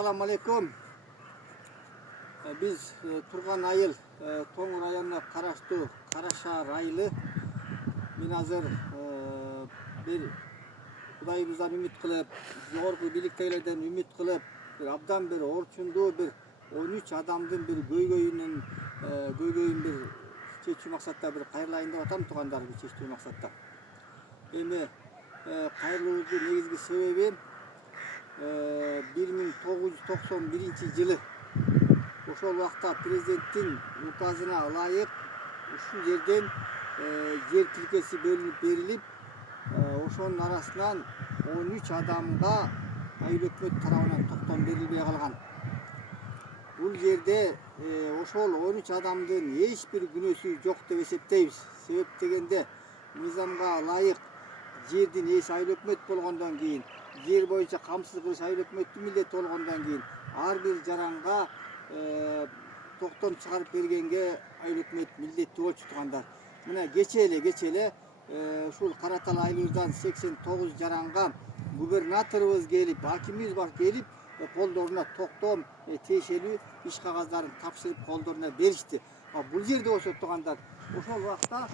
Assalamu alaikum. Biz turgan ayıl Тоң rayonuna karıştı Karaşar ayılı. Men hazır bir Kudayımızdan ümit kılıp, zorgu birliktelerden ümit kılıp, bir abdan bir orçundu bir 13 adamdın bir göygöyünün bir çeçүү maksatта bir kayırlayın деп атам тугандар bir çeçүү maksatта. Эми кайрылуубуздун негизги себеби 1991-жылы ошол убакта президенттин указына ылайык ушул жерден жер тилкеси бөлүнүп берилип, ошонун арасынан 13 адамга айыл өкмөт тарабынан токтом берилбей калган. Бул жерде ошол 13 адамдын эч бир күнөөсү жок деп эсептейбиз. Себеп дегенде мыйзамга ылайык жердин ээси айыл өкмөт болгондон кийин, жер боюнча камсыз кылыш айыл өкмөттүн милдети болгондон кийин ар бир жаранга токтом чыгарып бергенге айыл өкмөт милдеттүү болчу тугандар. Мына кече эле ушул Каратал айылыбыздан 89 жаранга губернаторубуз келип, акимибиз бар келип, колдоруна токтом тиешелүү иш кагаздарын тапшырып колдоруна беришти. Бул жерде болсо тугандар, ошол убакта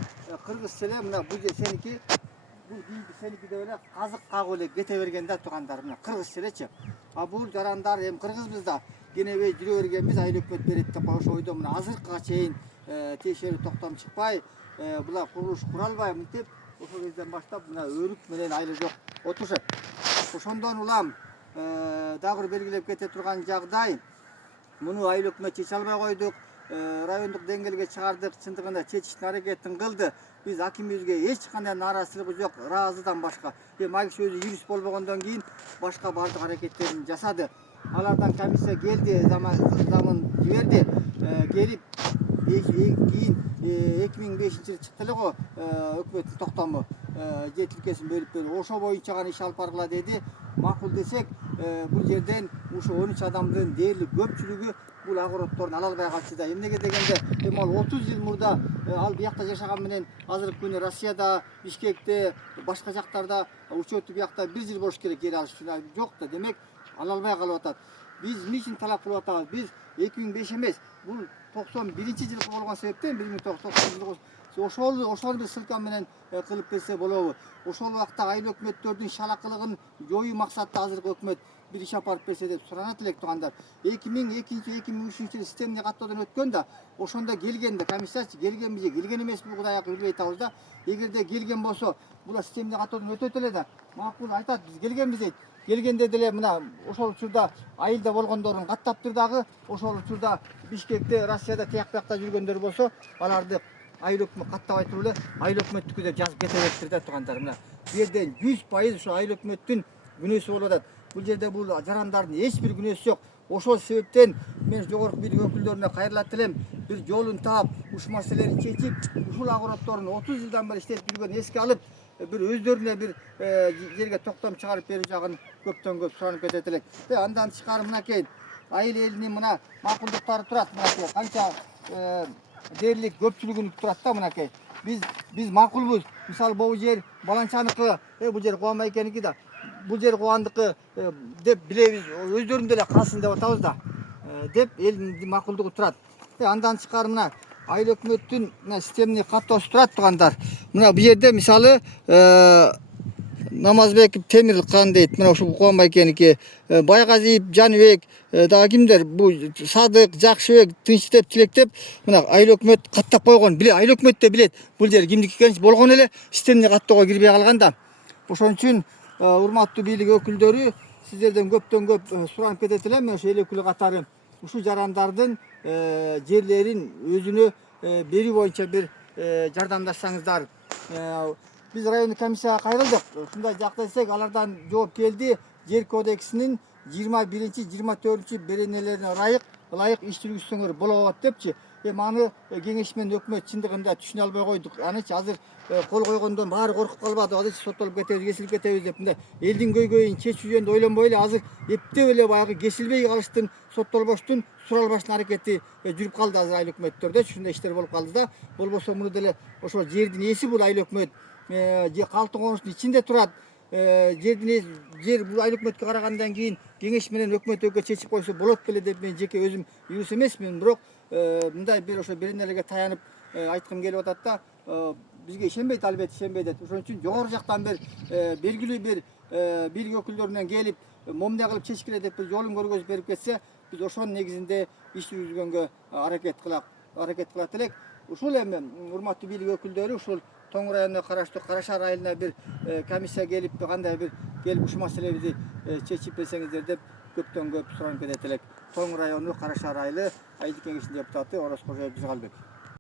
кыргыз эле мына бул жер сеники, бул кийинки сеники деп эле казык кагып эле кете берген да тугандар. Мына кыргыз элечи. Бул жарандар эми кыргызбыз да кенебей жүрө бергенбиз, айыл өкмөт берет деп ошо ойдо мына азыркыга чейин тиешелүү токтом чыкпай, була курулуш кура албай мынтип ошол кезден баштап мына өрүк менен айылы жок отурушат. Ошондон улам дагы бир белгилеп кете турган жагдай, муну айыл өкмөт чече албай койдук, райондук деңгээлге чыгардык, чындыгында чечиштин аракетин кылды. Биз акимибизге эч кандай нааразычылыгы жок, ыраазыдан башка. Эми ал киши өзү юрист болбогондон кийин башка бардык аракеттерин жасады. Алардан комиссия келди, замын жиберди, келип кийин 2005-жылы чыкты эле го өкмөттүн токтому, жер тилкесин бөлүп берди. Ошо боюнча гана иш алып баргыла деди. Макул десек, бул жерден ушу 13 адамдын дээрлик көпчүлүгү бул огороддорун ала албай калчу да. Эмнеге дегенде, эми ал 30 жыл мурда ал биякта жашаган менен азыркы күнү Россияда, Бишкекте, башка жактарда учету биякта 1 жыл болуш керек, жер алыш үчүн жок да. Демек, ала албай калып атат. Биз эмне үчүн талап кылып атабыз? Биз 2005 эмес, бул 91-жылкы болгон себептен 1990 ошол бир ссылка менен кылып берсе болобу. Ошол убакта айыл өкмөттөрдүн шалакылыгын жоюу максатта азыркы өкмөт бир иш алып барып берсе деп суранат элек тугандар. 2002-2003-жылы системный каттоодон өткөн да, ошондо келген да комиссиячы келгенбиз, келген эмеспи Кудай акы билбей атабыз да. Эгерде келген болсо, була системный каттоодон өтөт эле да. Макул айтат, биз келгенбиз дейт. Келгенде деле мына ошол учурда айылда болгондорун каттаптыр дагы, ошол учурда Бишкекте, Россияда тияк биякта жүргөндөр болсо, аларды айыл өкмөт каттабай туруп эле айыл өкмөттүкү деп жазып кете бериптир да тугандар. Мына бу жерден 100% ушу айыл өкмөттүн күнөөсү болуп атат. Бул жерде бул жарандардын эч бир күнөөсү жок. Ошол себептен мен жогорку бийлик өкүлдөрүнө кайрылат элем, бир жолун таап, ушул маселени чечип, ушул огороддорун 30 жылдан бери иштетип жүргөнүн эске алып, bir өздөрүнө бир жерге токтом чыгарып берүү жагын көптөн көп суранып кетет элек. Андан тышкары мынакей айыл элинин мына макулдуктары турат, мынакей канча дээрлик көпчүлүгүн турат да мынакей. Биз макулбуз. Мисалы бул жер Баланчаныкы, бул жер Кубанбай экеники да, бул жер Кубандыкы деп билебиз, өздөрүн деле калсын деп атабыз да, деп элдин макулдугу турат. Андан тышкары мына айыл өкмөттүн системный каттоосу турат тугандар. Мына бул жерде мисалы Намазбеков Темир кан дейт. Мына ушул Кубанбай экеники, Байгазиев Жаныбек, дагы кимдер, бул Садык, Жакшыбек, Тынчтеп, Тилектеп, мына айыл өкмөт каттап койгон. Айыл өкмөт да билет. Бул жер кимдики экенин болгон эле системный каттоого кирбей калган да. Ошон үчүн урматтуу бийлик өкүлдөрү, сиздерден көптөн көп суранып кетет элем, ошо эл өкүлү катары ушул жарандардын жерлерин өзүнө берүү боюнча бир жардамдашсаңыздар. Биз райондук комиссияга кайрылдык. Ушундай жакта десек, алардан жооп келди. Жер кодексинин 21-24 беренелерине ылайык иш жүргүзсөңөр болот депчи. Эми аны кеңеш менен өкмөт чындыгында түшүнө албай койдук. Анычы азыр кол койгондон баары коркуп калбады. Азыр соттолуп кетебиз, кесилип кетебиз деп мындай элдин көйгөйүн чечүү жөнүндө ойлонбой эле азыр эптеп эле баягы кесилбей калыштын, соттолбоштун, суралбаштын аракети жүрүп калды азыр айыл өкмөттөрдө. Ушундай иштер болуп калды да. Болбосо муну деле ошол жердин ээси бул айыл өкмөт. Калты конуштун ичинде турат. жер бул айыл өкмөткө карагандан кийин кеңеш менен өкмөт өкө чечип койсо болот беле деп мен жеке өзүм юрист эмесмин, бирок мындай бир ошо бир нерселерге таянып айткым келип атат да, бизге ишенбейт, албетте ишенбейт. Ошон үчүн жогору жактан бир белгилүү бир бийлик өкүлдөрүнөн келип момуна кылып чечкиле деп бир жолун көргөзүп берип кетсе, биз ошонун негизинде иш жүргүзгөнгө аракет кылат элек. Ушул эми урматтуу бийлик өкүлдөрү ушул Тоң районуна караштуу Карашаар айылына бир комиссия келип кандай бир келип ушул маселебизди чечип берсеңиздер деп көптөн көп суранып кетет элек. Тоң району Карашаар айылы айыл кеңешинин депутаты Орозкожоев Бизгалбек.